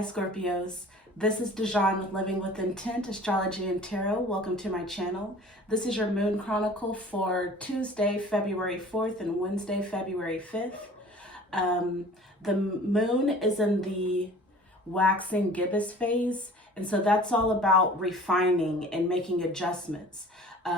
Hi Scorpios, this is Dejan with Living with Intent, Astrology and Tarot. Welcome to my channel. This is your moon chronicle for Tuesday, February 4th and Wednesday, February 5th. The moon is in the waxing gibbous phase, and so that's all about refining and making adjustments.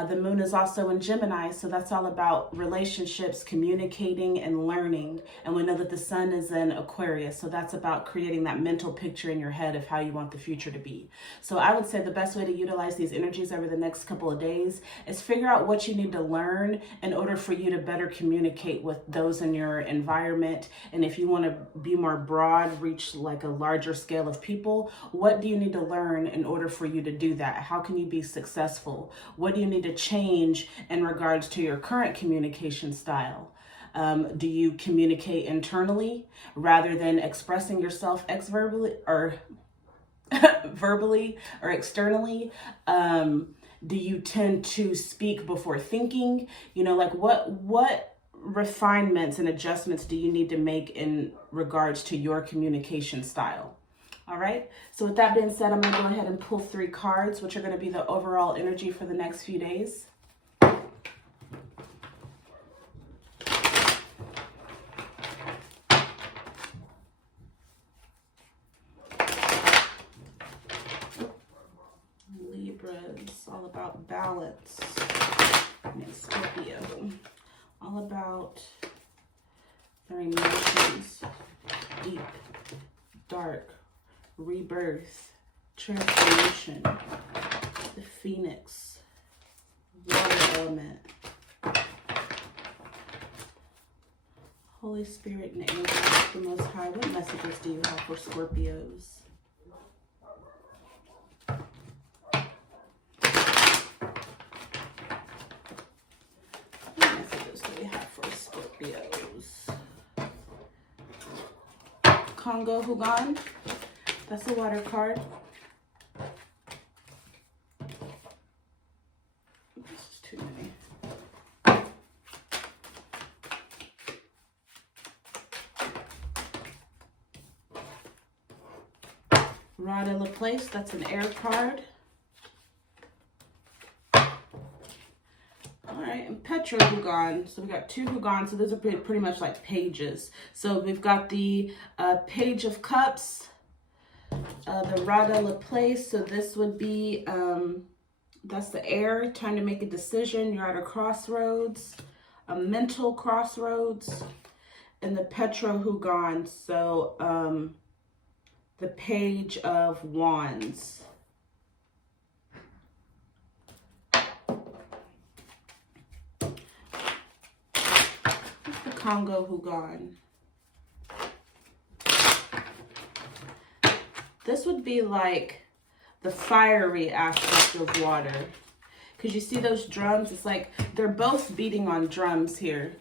The moon is also in Gemini, so that's all about relationships, communicating, and learning. And we know that the sun is in Aquarius, so that's about creating that mental picture in your head of how you want the future to be. So I would say the best way to utilize these energies over the next couple of days is figure out what you need to learn in order for you to better communicate with those in your environment. And if you want to be more broad, reach like a larger scale of people, what do you need to learn in order for you to do that? How can you be successful? What do you need to change in regards to your current communication style? Do you communicate internally rather than expressing yourself verbally or verbally or externally? Do you tend to speak before thinking? You know, like what refinements and adjustments do you need to make in regards to your communication style? All right, so with that being said, I'm going to go ahead and pull 3 cards, which are going to be the overall energy for the next few days. Libras, all about balance. And Scorpio, all about their emotions, deep, dark, rebirth, transformation, the phoenix, water element, Holy Spirit and angels, the Most High. What messages do you have for Scorpios? What messages do we have for Scorpios? Congo Hugan. That's the water card. This is too many. Rada Laplace, that's an air card. All right, and Petra Hugan. So we got 2 Hugans. So those are pretty much like pages. So we've got the Page of Cups. The Rada Laplace, so this would be, that's the air, time to make a decision. You're at a crossroads, a mental crossroads. And the Petra Hugan, so the Page of Wands. What's the Congo Hugan? This would be like the fiery aspect of water. Because you see those drums? It's like they're both beating on drums here.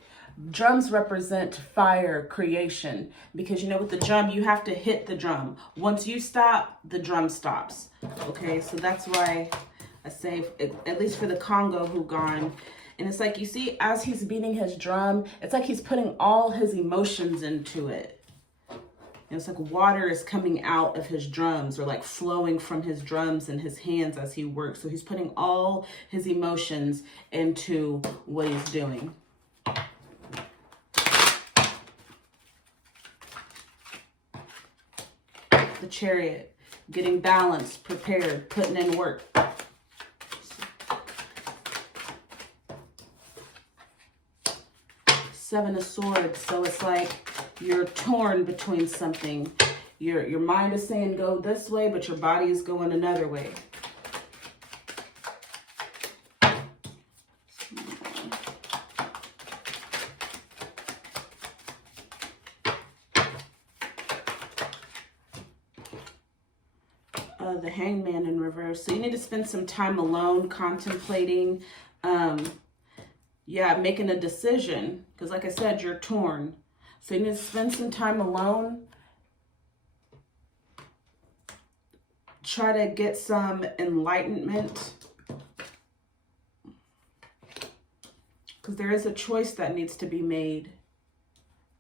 Drums represent fire creation. Because you know with the drum, you have to hit the drum. Once you stop, the drum stops. Okay, so that's why I say, at least for the Congo Hugan. And it's like, you see, as he's beating his drum, it's like he's putting all his emotions into it. And it's like water is coming out of his drums or like flowing from his drums and his hands as he works. So he's putting all his emotions into what he's doing. The Chariot, getting balanced, prepared, putting in work. 7 of Swords, so it's like you're torn between something. Your mind is saying go this way, but your body is going another way. The Hangman in reverse. So you need to spend some time alone contemplating, making a decision. Because like I said, you're torn. So you need to spend some time alone. Try to get some enlightenment. Because there is a choice that needs to be made.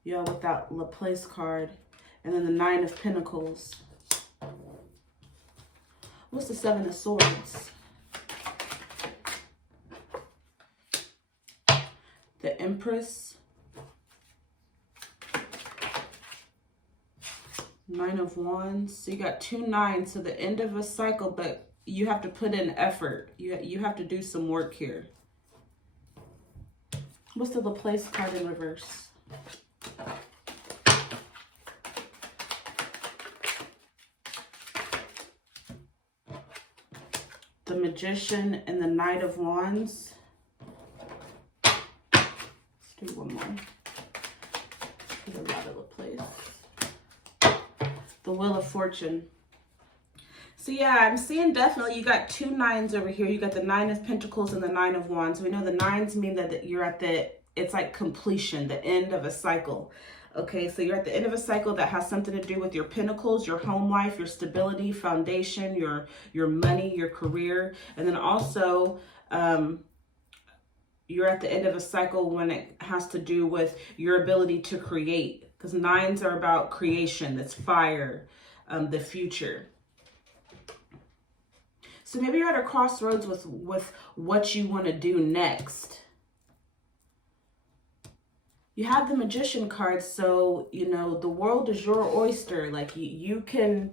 With that Laplace card. And then the 9 of Pentacles. What's the Seven of Swords? The Empress. Nine of Wands. So you got 2 9s. So the end of a cycle, but you have to put in effort. You have to do some work here. What's the Laplace card in reverse? The Magician and the Knight of Wands. Let's do one more. There's a lot of Laplace. The Wheel of Fortune. So yeah, I'm seeing definitely you got 2 9s over here. You got the 9 of Pentacles and the 9 of Wands. We know the 9s mean that you're at it's like completion, the end of a cycle. Okay, so you're at the end of a cycle that has something to do with your pentacles, your home life, your stability, foundation, your money, your career. And then also, you're at the end of a cycle when it has to do with your ability to create. Because 9s are about creation, that's fire, the future. So maybe you're at a crossroads with what you want to do next. You have the Magician card, so, you know, the world is your oyster. Like, you can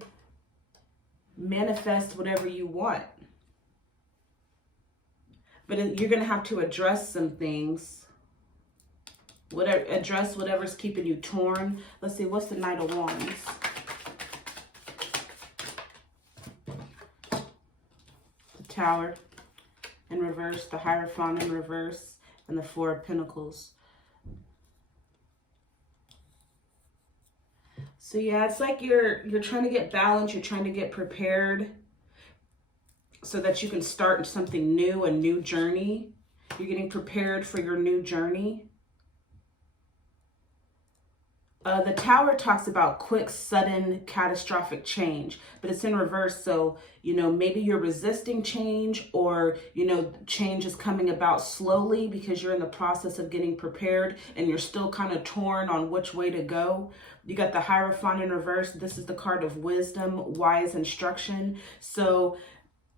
manifest whatever you want. But you're going to have to address some things. Address whatever's keeping you torn. Let's see, what's the Knight of Wands? Tower in reverse, the Hierophant in reverse, and the Four of Pentacles. So yeah, it's like you're trying to get balance, you're trying to get prepared so that you can start something new, a new journey. You're getting prepared for your new journey. The Tower talks about quick, sudden, catastrophic change, but it's in reverse. So, you know, maybe you're resisting change, or, you know, change is coming about slowly because you're in the process of getting prepared and you're still kind of torn on which way to go. You got the Hierophant in reverse. This is the card of wisdom, wise instruction. So,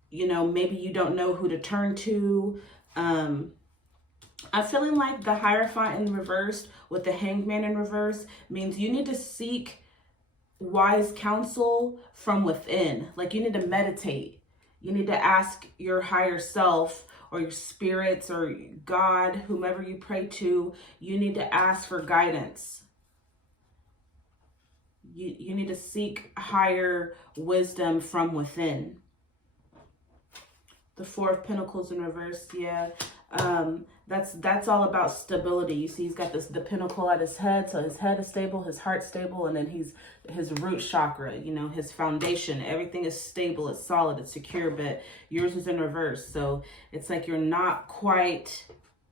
you know, maybe you don't know who to turn to. I'm feeling like the Hierophant in reverse with the Hangman in reverse means you need to seek wise counsel from within. Like, you need to meditate. You need to ask your higher self or your spirits or God, whomever you pray to. You need to ask for guidance. You need to seek higher wisdom from within. The Four of Pentacles in reverse, yeah. That's all about stability. You see, he's got the pentacle at his head, so his head is stable, his heart's stable, and then his root chakra, you know, his foundation, everything is stable, it's solid, it's secure, but yours is in reverse. So it's like you're not quite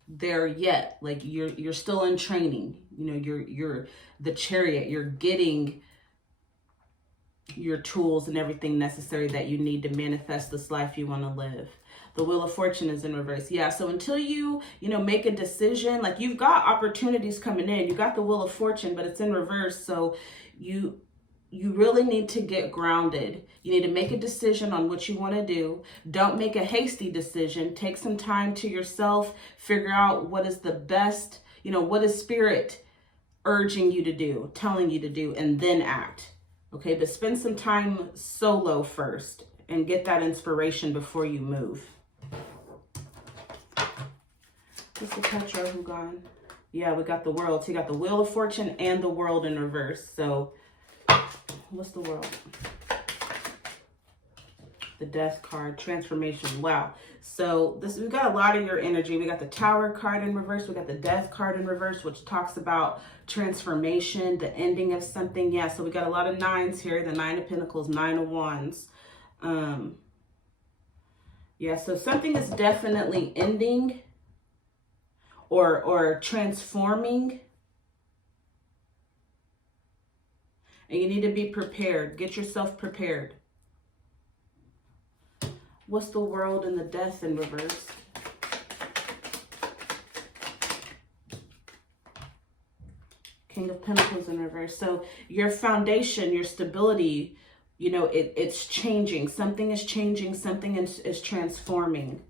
there yet. Like you're still in training. You know, you're the Chariot, you're getting your tools and everything necessary that you need to manifest this life you want to live. The Wheel of Fortune is in reverse. Yeah, so until you know, make a decision, like you've got opportunities coming in. You got the Wheel of Fortune, but it's in reverse. So you really need to get grounded. You need to make a decision on what you want to do. Don't make a hasty decision. Take some time to yourself. Figure out what is the best, you know, what is Spirit urging you to do, telling you to do, and then act. Okay, but spend some time solo first and get that inspiration before you move. What's the Tetrahedron? Yeah, we got the World. So you got the Wheel of Fortune and the World in reverse. So what's the World? The Death card, transformation. Wow. So we've got a lot of your energy. We got the Tower card in reverse. We got the Death card in reverse, which talks about transformation, the ending of something. Yeah, so we got a lot of 9s here. The 9 of Pentacles, 9 of Wands. Yeah, so something is definitely ending or transforming. And you need to be prepared. Get yourself prepared. What's the World and the Death in reverse? King of Pentacles in reverse. So your foundation, your stability, You know, it's changing. Something is changing. Something is transforming.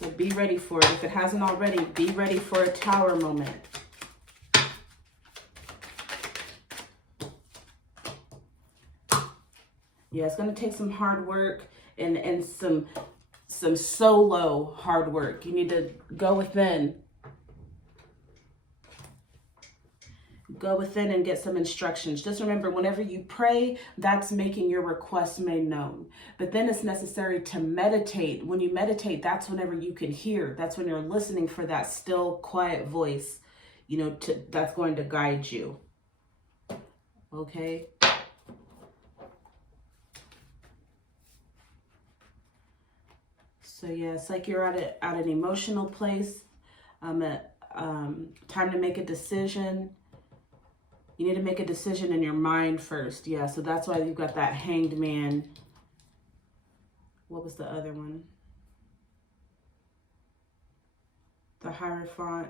So be ready for it. If it hasn't already, be ready for a Tower moment. Yeah, it's going to take some hard work and some solo hard work. You need to go within. Go within and get some instructions. Just remember, whenever you pray, that's making your request made known. But then it's necessary to meditate. When you meditate, that's whenever you can hear. That's when you're listening for that still, quiet voice, you know, that's going to guide you. Okay? So yeah, it's like you're at an emotional place. Time to make a decision. You need to make a decision in your mind first. Yeah, so that's why you've got that Hanged Man. What was the other one? The Hierophant.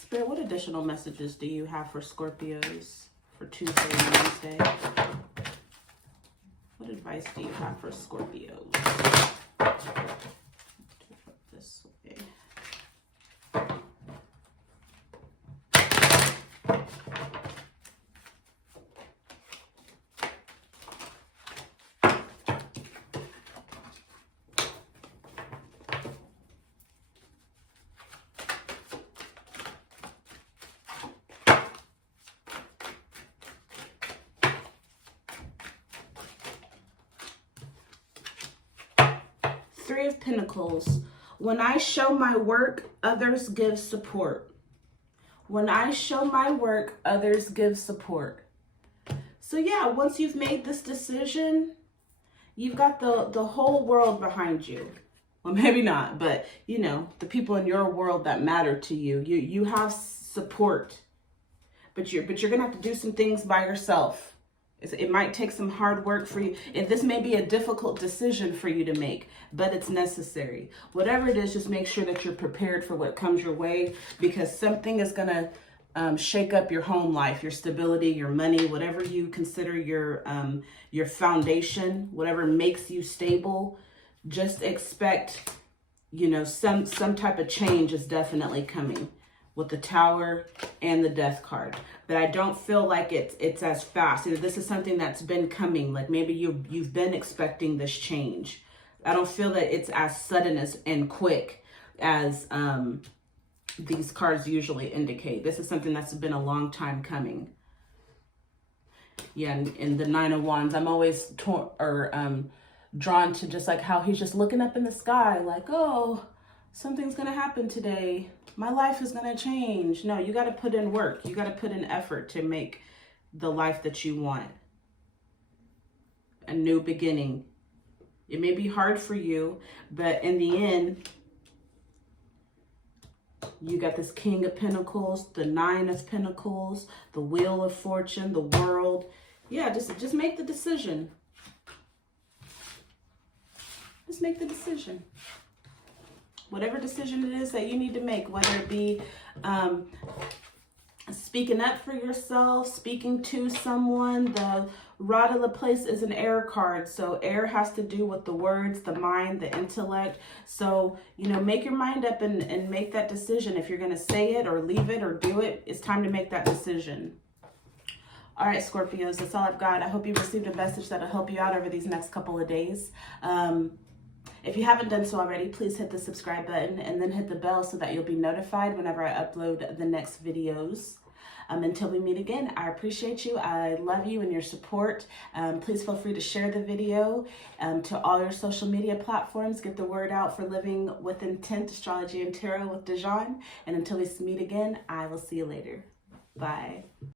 Spirit, what additional messages do you have for Scorpios for Tuesday and Wednesday? What advice do you have for Scorpios? This way. Three of Pentacles. When I show my work, others give support. When I show my work, others give support. So yeah, once you've made this decision, you've got the whole world behind you. Well, maybe not, but you know, the people in your world that matter to you. You have support. But you're gonna have to do some things by yourself. It might take some hard work for you. And this may be a difficult decision for you to make, but it's necessary. Whatever it is, just make sure that you're prepared for what comes your way, because something is going to shake up your home life, your stability, your money, whatever you consider your foundation, whatever makes you stable. Just expect, you know, some type of change is definitely coming with the Tower and the Death card. But I don't feel like it's as fast. Either this is something that's been coming, like maybe you've been expecting this change. I don't feel that it's as sudden and quick as these cards usually indicate. This is something that's been a long time coming. Yeah, and the Nine of Wands, I'm always drawn to just like how he's just looking up in the sky like, oh, something's gonna happen today. My life is going to change. No, you got to put in work. You got to put in effort to make the life that you want. A new beginning. It may be hard for you, but in the end, you got this King of Pentacles, the Nine of Pentacles, the Wheel of Fortune, the World. Yeah, just make the decision. Just make the decision. Whatever decision it is that you need to make, whether it be speaking up for yourself, speaking to someone. The Rod of the Place is an air card. So air has to do with the words, the mind, the intellect. So, you know, make your mind up and make that decision. If you're going to say it or leave it or do it, it's time to make that decision. All right, Scorpios, that's all I've got. I hope you received a message that'll help you out over these next couple of days. If you haven't done so already, please hit the subscribe button and then hit the bell so that you'll be notified whenever I upload the next videos. Until we meet again, I appreciate you. I love you and your support. Please feel free to share the video to all your social media platforms. Get the word out for Living with Intent, Astrology and Tarot with Dijon. And until we meet again, I will see you later. Bye.